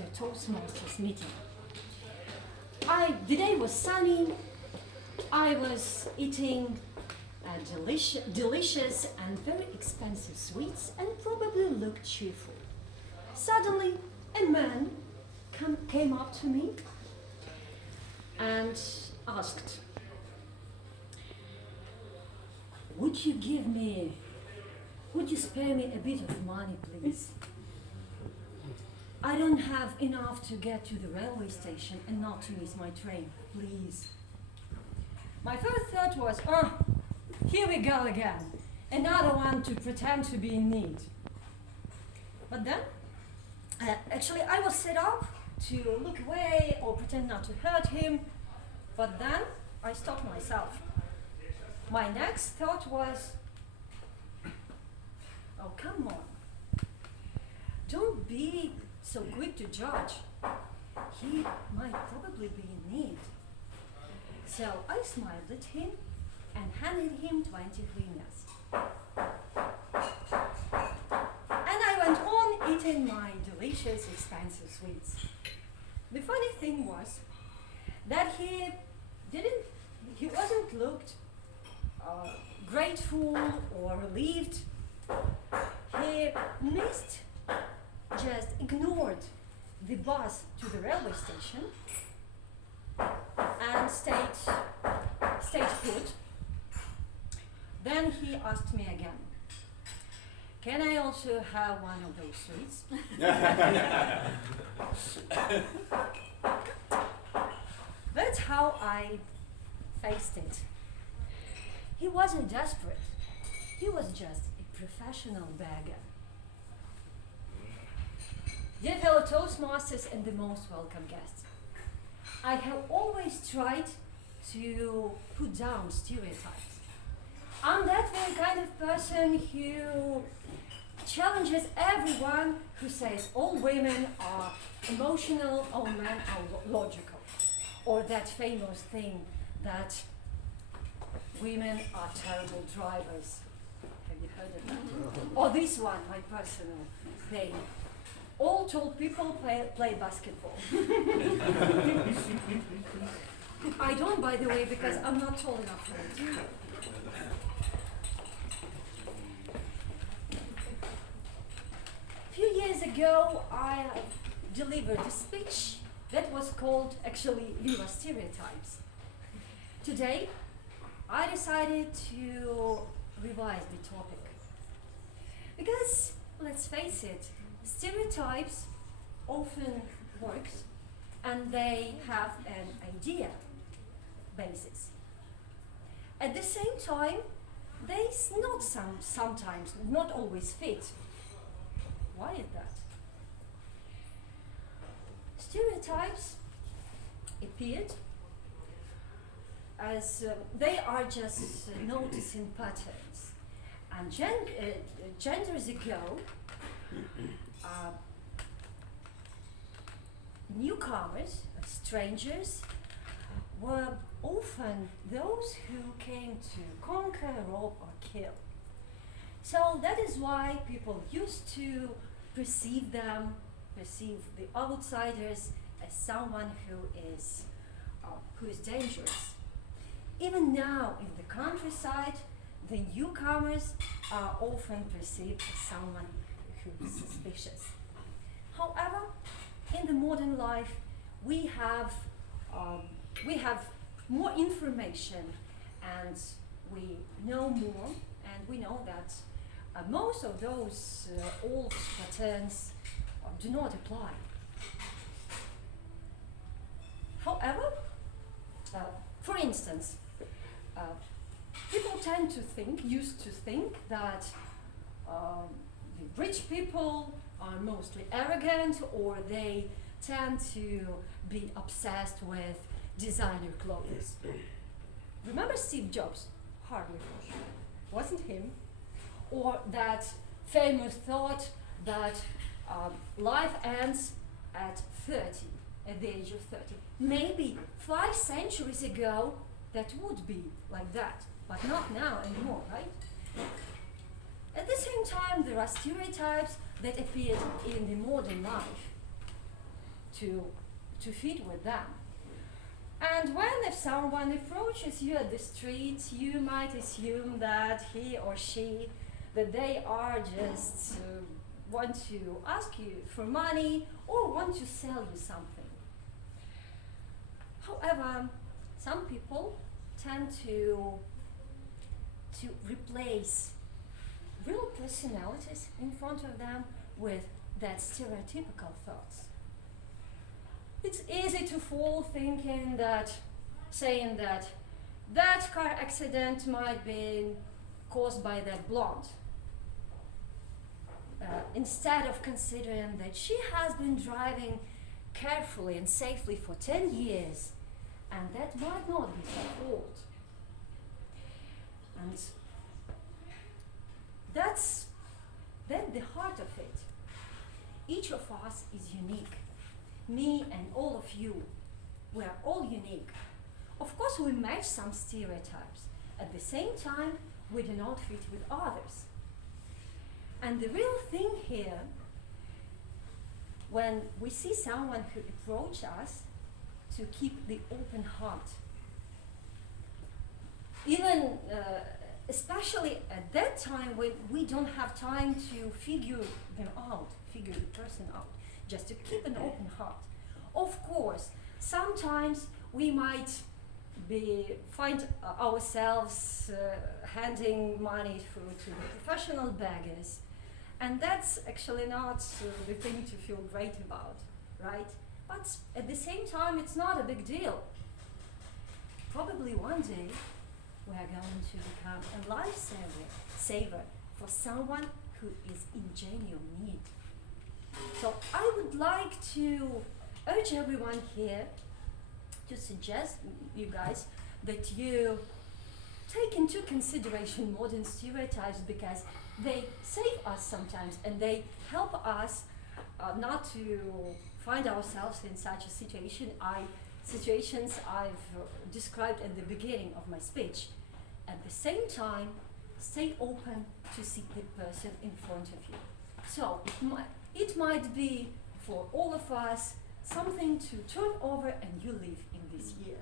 to Toastmasters meeting. The day was sunny. I was eating delicious and very expensive sweets and probably looked cheerful. Suddenly, a man came up to me and asked, would you spare me a bit of money, please? I don't have enough to get to the railway station and not to miss my train, please. My first thought was, here we go again, another one to pretend to be in need. But then, actually I was set up to look away or pretend not to hurt him, but then I stopped myself. My next thought was, oh, come on. Don't be so quick to judge. He might probably be in need. So I smiled at him and handed him 20 hryvnias. And I went on eating my delicious, expensive sweets. The funny thing was that he wasn't looked grateful or relieved. He just ignored the bus to the railway station and stayed put. Then he asked me again, can I also have one of those sweets? That's how I faced it. He wasn't desperate. He was just a professional beggar. Dear fellow Toastmasters and the most welcome guests, I have always tried to put down stereotypes. I'm that very kind of person who challenges everyone who says all women are emotional, all men are logical. Or that famous thing that women are terrible drivers. Have you heard of that? Or this one, my personal thing. All tall people play basketball. I don't, by the way, because I'm not tall enough for it. A few years ago, I delivered a speech that was called, actually, Viva Stereotypes. Today, I decided to revise the topic. Because, let's face it, stereotypes often works and they have an idea basis. At the same time, they sometimes not always fit. Why is that? Stereotypes appeared as they are just noticing patterns. And genders ago, newcomers, strangers, were often those who came to conquer, rob, or kill. So that is why people used to perceive the outsiders as someone who is dangerous. Even now in the countryside, the newcomers are often perceived as someone who is suspicious. However, in the modern life, we have more information and we know more, and we know that most of those old patterns do not apply. However, for instance, people used to think that the rich people are mostly arrogant, or they tend to be obsessed with designer clothes. Remember Steve Jobs? Hardly wasn't him. Or that famous thought that life ends at 30, at the age of 30. Maybe 5 centuries ago that would be like that, but not now anymore, right? At the same time, there are stereotypes that appeared in the modern life. to fit with them. And if someone approaches you at the street, you might assume that he or she, that they are just want to ask you for money or want to sell you something. However, some people tend to replace real personalities in front of them with that stereotypical thoughts. It's easy to fall thinking that, saying that that car accident might be caused by that blonde, instead of considering that she has been driving carefully and safely for 10 years, and that might not be her fault. And that's the heart of it. Each of us is unique. Me and all of you, we're all unique. Of course, we match some stereotypes. At the same time, we do not fit with others. And the real thing here, when we see someone who approaches us, to keep the open heart. Even especially at that time when we don't have time to figure the person out, just to keep an open heart. Of course, sometimes we might find ourselves handing money to the professional beggars, and that's actually not the thing to feel great about, right? But at the same time, it's not a big deal. Probably one day, we are going to become a lifesaver for someone who is in genuine need. So I would like to urge everyone here to suggest you guys that you take into consideration modern stereotypes, because they save us sometimes and they help us not to find ourselves in such a situations I've described at the beginning of my speech. At the same time, stay open to see the person in front of you. So it might be for all of us something to turn over a new leaf in this year.